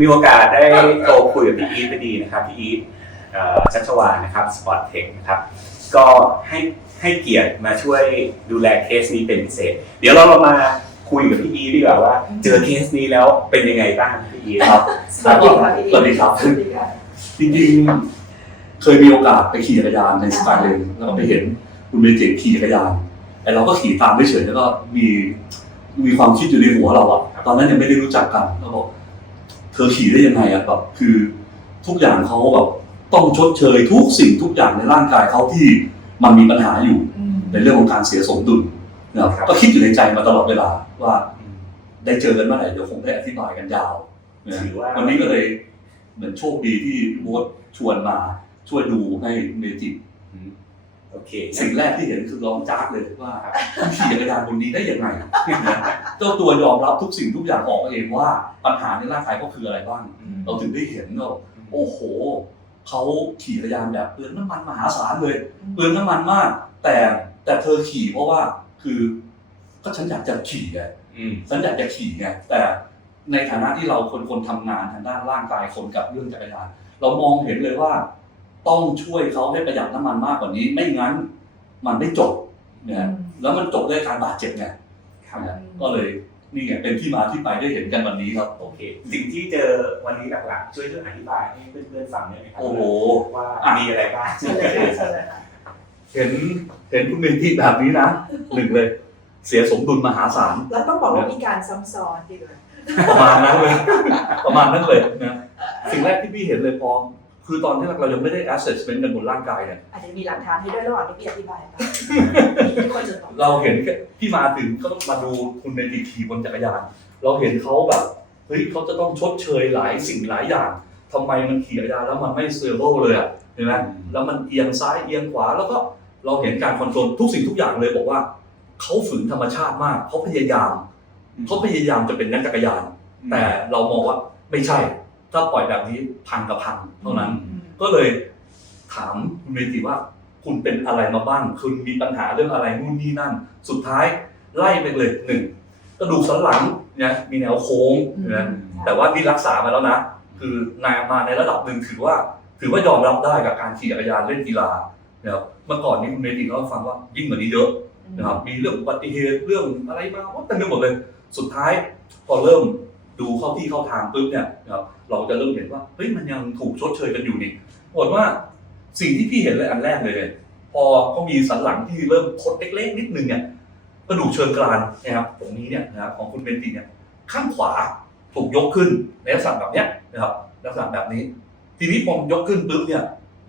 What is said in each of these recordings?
มีโอกาสได้โทรคุยกับพี่อีทพอดีนะครับพี่อีทเอ่อชัชวานนะครับสปอร์ตเทคนะครับก็ให้ให้เกียรติมาช่วยดูแลเคสนี้เป็นพิเศษ เดี๋ยวเราเรามาคุยกับพี่อีทดีกว่าว่า เจอเคสนี้แล้วเป็นยังไงบ้างพี่อีทครับสวัสดีค่ะพี่สวัสดีครับสวัสดีค่ะจริงๆ เคยมีโอกาสไปขี่จักรยานในสไตล์เลนแล้วก็ไปเห็นคุณเมจิขี่จักรยานแต่เราก็ขี่ตามไม่เฉยแล้วก็มีมีความคิดอยู่ในหัวเราอะตอนนั้นยังไม่ได้รู้จักกันแล้วบอก เธอขี่ได้ยังไงอะแบบคือทุกอย่างเขาแบบต้องชดเชยทุกสิ่งทุกอย่างในร่างกายเขาที่มันมีปัญหาอยู่อืมในเรื่องของการเสียสมดุลนะครับก็คิดอยู่ในใจมาตลอดเวลาว่าได้เจอกันเมื่อไหร่เดี๋ยวคงได้อธิบายกันยาวนะถือว่า วันนี้ก็เลยเหมือนโชคดีที่โบ๊ทชวนมาช่วยดูให้เมจิอืม โอเคสิ่งแรกที่เห็นคือร้องจากเลยว่าคุณขี่จักรยานบนนี้ได้ยังไงนะเจ้าตัวยอมรับทุกสิ่งทุกอย่างออกมาเองว่าปัญหาในร่างกายเขาคืออะไรบ้างอืมเราถึงได้เห็นว่าโอ้โหเขาขี่จักรยานแบบเปลืองน้ำมันมหาศาลเลยเปลืองน้ำมันมาก แต่แต่เธอขี่เพราะว่าคือก็ฉันอยากจะขี่ไงอืมฉันอยากจะขี่ไงแต่ในฐานะที่เราคนคนทำงานทางด้านร่างกายคนกับเรื่องจักรยานเรามองเห็นเลยว่า ต้องช่วยเขาให้ประหยัดน้ำมันมากกว่านี้ ไม่งั้นมันไม่จบเนี่ยแล้วมันจบด้วยการบาดเจ็บไงครับนะก็เลยนี่ไงเป็นที่มาที่ไปได้เห็นกันวันนี้ครับ โอเค สิ่งที่เจอวันนี้หลักๆช่วยช่วยอธิบายให้เพื่อนๆฟังได้ไหมครัโอ้โหว่ามีอะไรบ้างเชิญเลยค่ะเชิญเลยค่ะเห็นเห็นคุณเมนที่แบบนี้นะหนึ่งเลย เสียสมดุลมหาศาลแล้วต้องบอกว่ามีการซ้ำซ้อนดีกว่าประมาณนั้นเลยประมาณนั้นเลยนะสิ่งแรกที่พี่เห็นเลยพอ คือตอนที่เรายังไม่ได้ assessment กันบนร่างกายเนี่ยอาจจะมีหลักฐานให้ด้วยระหว่างที่พี่อธิบายไปทุกคนจะตอบเราเห็นแค่ที่มาถึงก็ต้องมาดูคุณเมจิขี่บนจักรยาน เราเห็นเขาแบบเฮ้ยเขาจะต้องชดเชยหลายสิ่งหลายอย่างทำไมมันขี่จักรยานแล้วมันไม่เซอร์โบเลยอะเห็นไหมแล้วมันเอียงซ้ายเอียงขวาแล้วก็เราเห็นการคอนโทรลทุกสิ่งทุกอย่างเลยบอกว่าเขาฝืนธรรมชาติมากเขาพยายามเขาพยายามจะเป็นนักจักรยาน แต่เรามองว่าไม่ใช่ ถ้าปล่อยแบบนี้พังกับพังเท่านั้น ก็เลยถามคุณเมจิว่าคุณเป็นอะไรมาบ้าง คุณมีปัญหาเรื่องอะไรนู่นนี่นั่น สุดท้ายไล่ไปเลยหนึ่งกระดูกสันหลังเนี่ยมีแนวโค้งนะแต่ว่านี่รักษามาแล้วนะ คือนายมาในระดับหนึ่งถือว่า ถือว่ายอมรับได้กับการขี่จักรยานเล่นกีฬานะครับเมื่อก่อนนี้คุณเมจิเล่าให้ฟังว่ายิ่งกว่านี้เยอะนะครับมีเรื่องอุบัติเหตุเรื่องอะไรมาว่าเต็มไปหมดเลย สุดท้ายพอเริ่ม ดูเข้าที่เข้าทางปุ๊บเนี่ยนะครับเราจะเริ่มเห็นว่าเฮ้ยมันยังถูกชดเชยกันอยู่นี่ปรากฏว่าสิ่งที่พี่เห็นเลยอันแรกเลยเนี่ยพอเขามีสันหลังที่เริ่มคดเล็กๆนิดนึงเนี่ยกระดูกเชิงกรานนะครับตรงนี้เนี่ยนะครับของคุณเบนติเนี่ยข้างขวาถูกยกขึ้นในลักษณะแบบเนี้ยนะครับลักษณะแบบนี้ ทีนี้พอมันยกขึ้นปุ๊บเนี่ย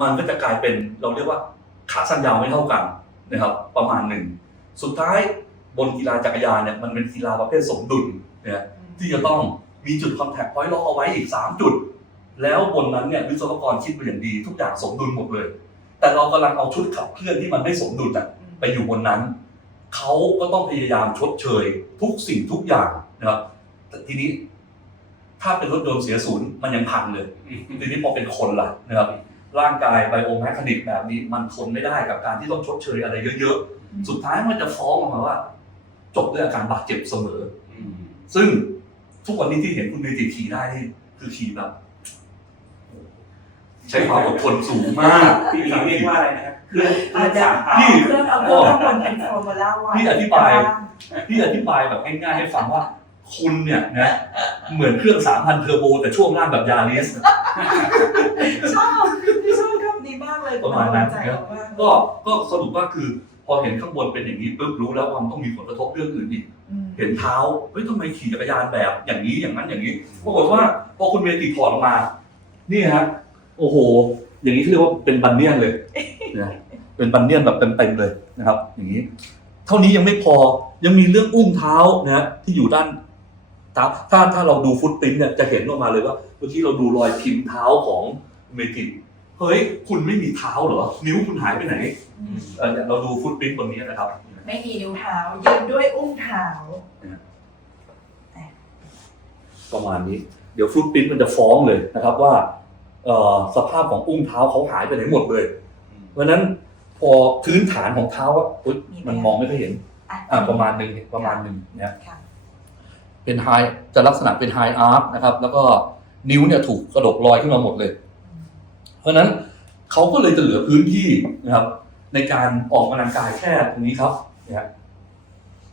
มันก็จะกลายเป็นเราเรียกว่าขาสั้นยาวไม่เท่ากันนะครับประมาณหนึ่ง สุดท้ายบนกีฬาจักรยานเนี่ยมันเป็นกีฬาประเภทสมดุลนะ ที่จะต้องมีจุดคอนแทคพอยต์ล็อกเอาไว้อีก 3 จุด แล้วบนนั้นเนี่ยวิศวกรคิดมาอย่างดี ทุกอย่างสมดุลหมดเลย แต่เรากำลังเอาชุดขับเคลื่อนที่มันไม่สมดุลอะไปอยู่บนนั้น เขาก็ต้องพยายามชดเชย ทุกสิ่งทุกอย่างนะครับแต่ทีนี้ ถ้าเป็นรถยนต์เสียศูนย์มันยังพังเลยทีนี้พอเป็นคนล่ะนะครับร่างกายไบโอแมคานิกแบบนี้มันทนไม่ได้กับการที่ต้องชดเชยอะไรเยอะๆ สุดท้ายมันจะฟ้องออกมาว่า จบด้วยอาการบาดเจ็บเสมอ ซึ่ง ทุกวันนี้ที่เห็นคุณเมจิขี่ได้นี่คือขี่แบบ ใช้ความอดทนสูงมากพี่อีทเรียกว่าอะไรนะครับเครื่องเครื่องอาจจะสามเท้าพี่เครื่องเอาเครื่องข้างบนเป็นฟอร์มูล่าวันพี่อธิบายที่อธิบายแบบง่ายๆให้ฟังว่า คุณเนี่ยนะ เหมือนเครื่องสามพันเทอร์โบ แต่ช่วงล่างแบบยาริสชอบพี่ชอบคำนี้มากเลยประมาณนั้นใจมากก็ก็สรุปว่าคือพอเห็นข้างบนเป็นอย่างนี้ปุ๊บรู้แล้วว่ามันต้องมีผลกระทบเรื่องอื่นอีกอืม เห็นเท้าเฮ้ยทำไมขี่จักรยานแบบอย่างนี้อย่างนั้นอย่างนี้ปรากฏว่าพอคุณเมติถอดออกมา นี่ฮะโอ้โห อย่างนี้เขาเรียกว่าเป็นบันเนียนเลยนะเป็นบันเนียนแบบเต็มๆเลยนะครับ อย่างนี้ เท่านี้ยังไม่พอยังมีเรื่องอุ้งเท้านะฮะที่อยู่ด้านเท้าถ้าถ้าเราดูฟุตปรินท์เนี่ยจะเห็นออกมาเลยว่าเมื่อกี้เราดูรอยพิมพ์เท้าของเมติเฮ้ย คุณไม่มีเท้าเหรอ นิ้วคุณหายไปไหนเออเนี่ยเราดูฟุตปรินท์บนนี้นะครับ ไม่มีนิ้วเท้า ยืนด้วยอุ้งเท้า ประมาณนี้ เดี๋ยวฟรุตปรินท์มันจะฟ้องเลยนะครับว่าเอ่อสภาพของอุ้งเท้าเขาหายไปไหนหมดเลย เพราะฉะนั้นพอพื้นฐานของเท้าอะอุ๊ยมันมองไม่ค่อยเห็น อะอ่าประมาณหนึ่งประมาณหนึ่งนะค่ะ เป็นไฮจะลักษณะเป็นไฮอาร์นะครับ แล้วก็นิ้วเนี่ยถูกกระดกลอยขึ้นมาหมดเลย เพราะฉะนั้นเขาก็เลยจะเหลือพื้นที่นะครับ ในการออกกำลังกายแค่ตรงนี้ครับเนี่ยครับ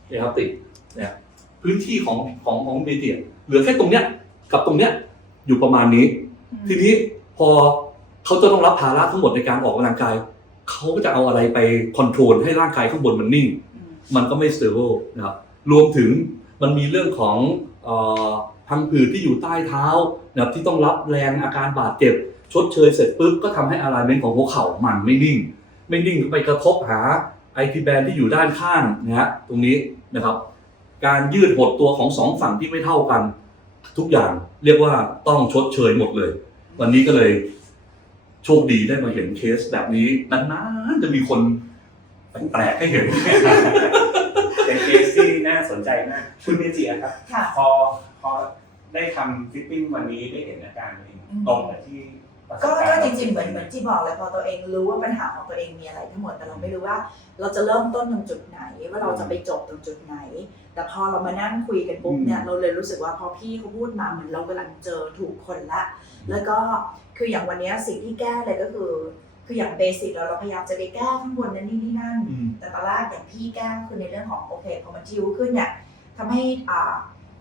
เนี่ยครับติดเนี่ยพื้นที่ของของของเมเดียเหลือแค่ตรงเนี้ยกับตรงเนี้ยอยู่ประมาณนี้ ทีนี้พอเขาจะต้องรับภาระทั้งหมดในการออกกำลังกายเขาก็จะเอาอะไรไปคอนโทรลให้ร่างกายข้างบนมันนิ่งอืมมันก็ไม่สเตเบิลนะครับรวมถึงมันมีเรื่องของเอ่อพังผืดที่อยู่ใต้เท้านะครับที่ต้องรับแรงอาการบาดเจ็บ ชดเชยเสร็จปุ๊บก็ทำให้อะไลเมนต์ของหัวเข่ามันไม่นิ่ง ไม่นิ่งก็ไปกระทบหา ไอทีแบนที่อยู่ด้านข้างนะฮะตรงนี้นะครับ การยืดหดตัวของสองฝั่งที่ไม่เท่ากัน ทุกอย่างเรียกว่าต้องชดเชยหมดเลย วันนี้ก็เลยโชคดีได้มาเห็นเคสแบบนี้นานๆจะมีคนแปลกๆให้เห็น เป็นเคสที่น่าสนใจมากคุณเมจิอะครับ ค่ะ พอพอได้ทำฟิตติ้งวันนี้ได้เห็นอาการตัวเองอืมตรงกับที่ประสบ ก็การณ์ก็จริงๆเหมือนเหมือนที่บอกเลยพอตัวเองรู้ว่าปัญหาของตัวเองมีอะไรทั้งหมดแต่เราไม่รู้ว่า เราจะเริ่มต้นตรงจุดไหน ว่าเราจะไปจบตรงจุดไหน แต่พอเรามานั่งคุยกันปุ๊บเนี่ยเราเลยรู้สึกว่าพอพี่เขาพูดมาเหมือนเรากำลังเจอถูกคนละ แล้วก็คืออย่างวันเนี้ยสิ่งที่แก้เลยก็คือ คืออย่างเบสิกเราเราพยายามจะไปแก้ข้างบนนั้นนี่นี่นั่น อืม แต่ตอนแรกอย่างพี่แก้คือในเรื่องของโอเคพอมันทิ้วขึ้นเนี่ยทำให้อ่า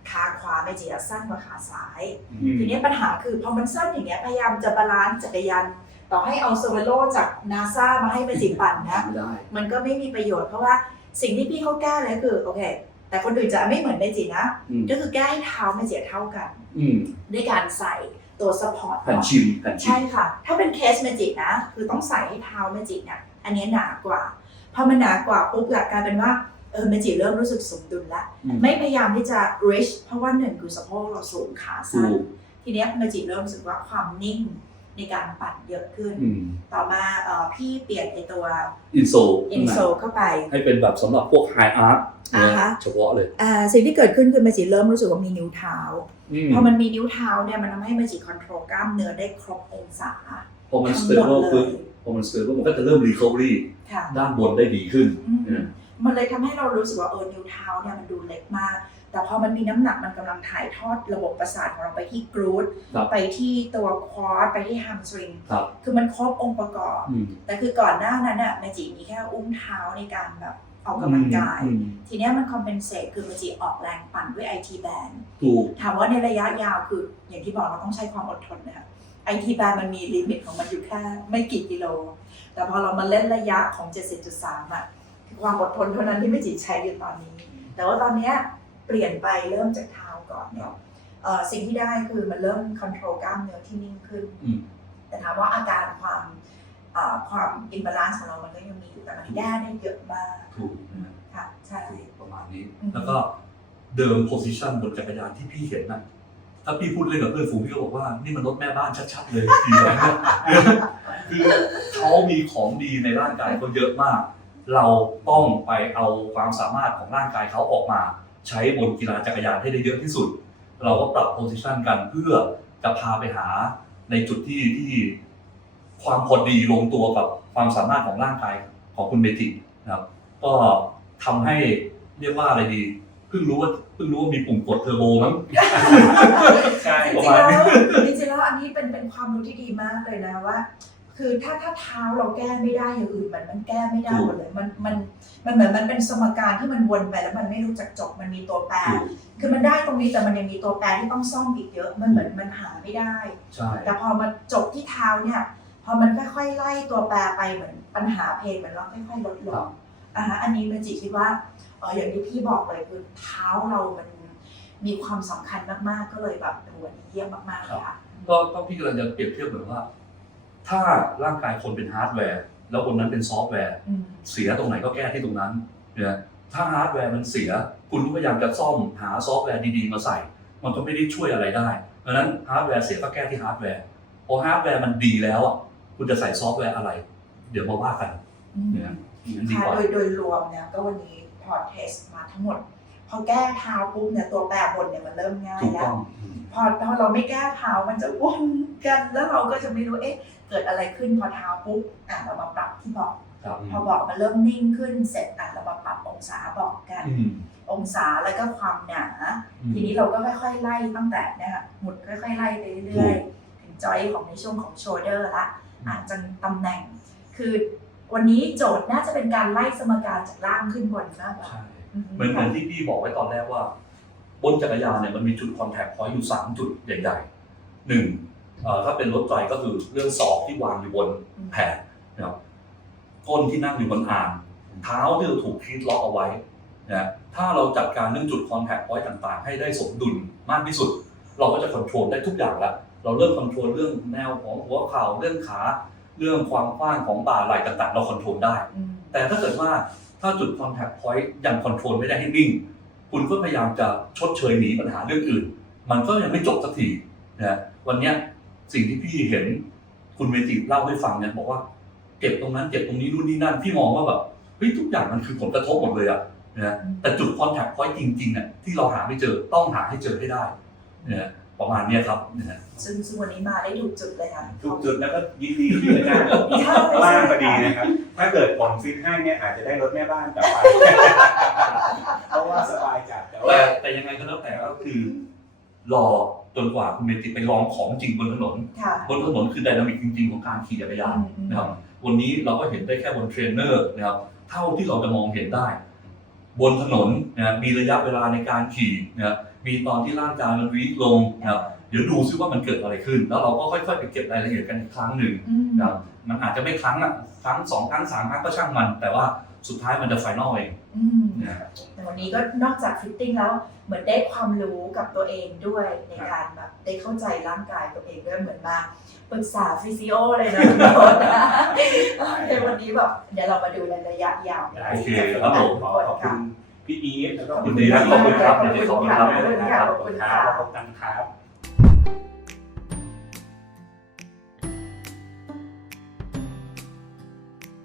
ขาขวาไม่จีอะสั้นกว่าขาซ้ายอืมทีเนี้ยปัญหาคือพอมันสั้นอย่างเงี้ยพยายามจะบาลานซ์จักรยานต่อให้เอาโซเวโลจากนาซามาให้เป็นสิปั่นนะไม่ได้มันก็ไม่มีประโยชน์เพราะว่าสิ่งที่พี่เขาแก้เลยคือโอเค แต่คนอื่นจะไม่เหมือนเมจินะอืมก็คือแก้ให้เท้าเมจิเท่ากันอืมด้วยการใส่ตัวสปอร์ตแผ่นชิมแผ่นชิใช่มค่ะ ถ้าเป็นเคสเมจินะ คือต้องใส่ให้เท้าเมจิเนี่ยอันนี้หนากว่าพอมันหนากว่าปุ๊บหลักกลายเป็นว่า เออเมจิเริ่มรู้สึกสมดุลแล้วอืมไม่พยายามที่จะ rich เพราะว่าหนึ่งคือสะโพกเราสูงขาถูสั้นกทีเนี้ยเมจิเริ่มรู้สึกว่าความนิ่งในการปั่นเยอะขึ้นอืมต่อมาเอ่อพี่เปลี่ยนไอตัวอินโซอินโซเข้าไป ให้เป็นแบบสำหรับพวกไฮอาร์ตอ่าฮะเฉพาะเลยอ่าสิ่งที่เกิดขึ้นคือเมจิเริ่มรู้สึกว่ามีนิ้วเท้าอืมพอมันมีนิ้วเท้าเนี่ยมันทำให้เมจิคอนโทรลกล้ามเนื้อได้ครบองศาพอมันสทั้งเตหมเบิดลเลปุ๊บยพอมันสเตเบิลมันก็จะเริ่มรีคอเวอรี่ค่ะด้านบนได้ดีขึ้นอื มอืมมันเลยทำให้เรารู้สึกว่าเออนิ้วเท้าเนี่ยมันดูเล็กมาก แต่พอมันมีน้ำหนักมันกำลังถ่ายทอดระบบประสาทของเราไปที่กรูดครับไปที่ตัวควอดไปที่ฮัมสตริงครับคือมันครบองค์ประกอบอืมแต่คือก่อนหน้านั้นน่ะเมจิมีแค่อุ้งเท้าในการแบบออกกำลังกายอืมทีเนี้ยมันคอมเพนเซตคือเมจิออกแรงปั่นด้วย IT band ถูกถามว่าในระยะยาวคืออย่างที่บอกเราต้องใช้ความอดทนนะคะ IT band มันมีลิมิตของมันอยู่แค่ไม่กี่กิโล แต่พอเรามาเล่นระยะของ 70.3อะ คือความอดทนเท่านั้นที่ไม่จีใช้อยู่ตอนนี้ แต่ว่าตอนเนี้ยเปลี่ยนไปเริ่มจากเท้าก่อนเนี่ยเอ่อสิ่งที่ได้คือมันเริ่มคอนโทรลกล้ามเนื้อที่นิ่งขึ้นอืมแต่ถามว่าอาการความเอ่อความอินบาลานซ์ของเรามันก็ยังมีอยู่แต่มันแก้ได้เยอะมากถูกค่ะใช่ถูกประมาณนี้อืมแล้วก็เดิมโพซิชันบนจักรยานที่พี่เห็นนะถ้าพี่พูดเล่นกับเพื่อนฝูงพี่ก็บอกว่านี่มันรถแม่บ้านชัดๆเลยทีแบบเนี้ยคือเขามีของดีในร่างกายเขาเยอะมาก เราต้องไปเอาความสามารถของร่างกายเขาออกมา ใช้บนกีฬาจักรยานให้ได้เยอะที่สุด เราก็ปรับโพซิชันกันเพื่อจะพาไปหาในจุดที่ที่ความพอดีลงตัวกับความสามารถของร่างกายของคุณเมจินะครับ ก็ทำให้เรียกว่าอะไรดีเพิ่งรู้ว่าเพิ่งรู้ว่ามีปุ่มกดเทอร์โบมั้งใช่จปริระงมาณๆนี้แล้วจริงๆแล้วอันนี้เป็นเป็นความรู้ที่ดีมากเลยนะว่า คือถ้าถ้าเท้าเราแก้ไม่ได้อย่างอื่นมันมันแก้ไม่ได้หมดเลยมันมันมันเหมือนมันเป็นสมการที่มันวนไปแล้วมันไม่รู้จักจบมันมีตัวแปรถูกคือมันได้ตรงนี้แต่มันยังมีตัวแปรที่ต้องซ่อมอีกเยอะมันเหมือนมันหาไม่ได้ใช่แต่พอมาจบที่เท้าเนี่ยพอมันค่อยๆไล่ตัวแปรไปเหมือนปัญหาเพลงมันเราค่อยๆลดลครังบอ่าฮะอันนี้เมจิคิดว่าเอออย่างที่พี่บอกเลยคือเท้าเรามันมีความสำคัญมากๆก็เลยแบบโอ้โหอันนี้เยี่ยมมากๆเลยค่ะก็ก็พี่กำลังจะเปรียบเทียบเหมือนว่า ถ้าร่างกายคนเป็นฮาร์ดแวร์แล้วคนนั้นเป็นซอฟต์แวร์ อืมเสียตรงไหนก็แก้ที่ตรงนั้นเนี่ยถ้าฮาร์ดแวร์มันเสีย คุณก็พยายามจะซ่อมหาซอฟต์แวร์ดีๆ มาใส่ มันก็ไม่ได้ช่วยอะไรได้ เพราะฉะนั้นฮาร์ดแวร์เสียก็แก้ที่ฮาร์ดแวร์พอฮาร์ดแวร์มันดีแล้วอะคุณจะใส่ซอฟต์แวร์อะไร เดี๋ยวมาว่ากันอืมเนี่ยอย่างนั้นดีค่ะกว่า โดยโดยรวมเนี่ยก็วันนี้พอเทสมาทั้งหมด พอแก้เท้าปุ๊บเนี่ยตัวแปรบนเนี่ยมันเริ่มง่ายถูกแล้ต้วอง พอพอเราไม่แก้เท้ามันจะวนกันแล้วเราก็จะไม่รู้เอ๊ะ เกิดอะไรขึ้นพอเท้าปุ๊บอะเรามาปรับที่เบอกครับพอบอกมันเริ่มนิ่งขึ้นเสร็จอะเรามาปรับองศาบอกกัน อืม องศาแล้วก็ความหนา อืม ทีนี้เราก็ค่อยๆไล่ตั้งแต่เนี่ยค่ะหมุนค่อยๆไล่ไปเรื่อยๆถึงจอยของในช่วงของโชเดอร์ละอาจจะตำแหน่ง คือวันนี้โจทย์น่าจะเป็นการไล่สมการจากล่างขึ้นบนมากกว่าใช่อืเหมือนเหมือนที่พี่บอกไว้ตอนแรกว่า บนจักรยานเนี่ยมันมีจุดคอนแทคพอยต์อยู่3จุดใหญ่ๆหนึ่งเอ่อ ถ้าเป็นรถไฟก็คือเรื่องศอกที่วางอยู่บนแผ่นนะครับก้นที่นั่งอยู่บนอานเท้าที่เราถูกคีดล็อกเอาไว้นะถ้าเราจัดการเรื่องจุดคอนแทคพอยต์ต่างๆ ให้ได้สมดุลมากที่สุด เราก็จะคอนโทรลได้ทุกอย่างแล้วเราเริ่มคอนโทรลเรื่องแนวของหัวเข่าเรื่องขาเรื่องความกว้างของบ่าไหล่ต่างๆ เราคอนโทรลได้อืมแต่ถ้าเกิดว่าถ้าจุด contact point ยังคอนโทรลไม่ได้ให้นิ่ง คุณก็พยายามจะชดเชยหนีปัญหาเรื่องอื่น มันก็ยังไม่จบสักทีนะวันเนี้ย สิ่งที่พี่เห็นคุณเมจิเล่าให้ฟังเนี่ยบอกว่าเจ็บตรงนั้นเจ็บตรงนี้นู่นนี่นั่นพี่มองว่าแบบเฮ้ยทุกอย่างมันคือผลกระทบหมดเลยอะนะแต่จุด contact point จริงๆเนี่ยที่เราหาไม่เจอต้องหาให้เจอให้ได้นะประมาณเนี้ยครับนะซึ่งซึ่งวันนี้มาได้ถูกจุดเลยค่ะทุกจุดแล้วก็ยินดีที่อาจารย์ใช่ว่างพอดีนะครับ ถ้าเกิดผมฟิตให้เนี่ยอาจจะได้รถแม่บ้านกลับไปเพราะว่าสบายจัดแต่แต่ว่าแต่ยังไงก็แล้วแต่ก็คือรอ จนกว่าคุณเมจิไปลองของจริงบนถนน ค่ะ บนถนนคือไดนามิกจริง ๆ ของการขี่จักรยานอืมอืมนะครับ วันนี้เราก็เห็นได้แค่บนเทรนเนอร์นะครับ เท่าที่เราจะมองเห็นได้ บนถนนนะครับมีระยะเวลาในการขี่นะครับมีตอนที่ร่างกายมันวีคลงนะครับ เดี๋ยวดูซิว่ามันเกิดอะไรขึ้น แล้วเราก็ค่อยๆไปเก็บรายละเอียดกันอีกครั้งหนึ่งอืมนะครับมันอาจจะไม่ครั้งอะครั้งสองครั้งสามครั้งก็ช่างมัน แต่ว่า สุดท้ายมันจะไฟนอลเองอืมนะครับ แต่วันนี้ก็นอกจากฟิตติ้งแล้วเหมือนได้ความรู้กับตัวเองด้วยในการแบบได้เข้าใจร่างกายตัวเองด้วยเหมือนมาปรึกษาฟิสิโอเลยนะคุณโดนนะในวันนี้แบบเดี๋ยวเรามาดูในระยะยาวในโอเคที่จะครับผมขอขอบคุณพี่อีฟแล้วก็ยินดีครับขอบคุณครับยินดีขอบคุณครับขอบคุณครับขอบคุณครับขอบคุณครับ